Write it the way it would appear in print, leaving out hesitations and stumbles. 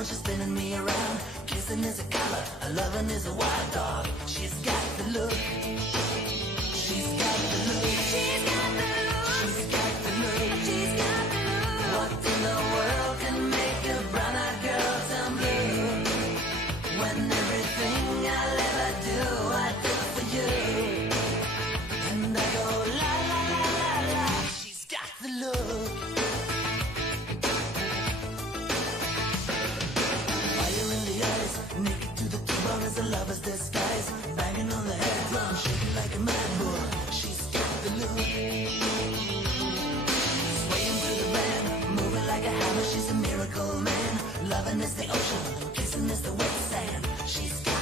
when she's spinning me around. Kissing is a color, a loving is a wild dog. She's got the look. She's got the look. She's got the look. She's got the look. She's got the look. What in the world can make a brown-eyed girl turn blue? When everything I'll ever do, I do for you. And I go la la la la la. She's got the look. Fire in the eyes, naked to the T-bone as a lover's disguise. Banging on the head drum, shaking like a mad bull. She's got the look. Swaying to the band, moving like a hammer. She's a miracle man. Loving is the ocean, kissing is the wet sand. She's got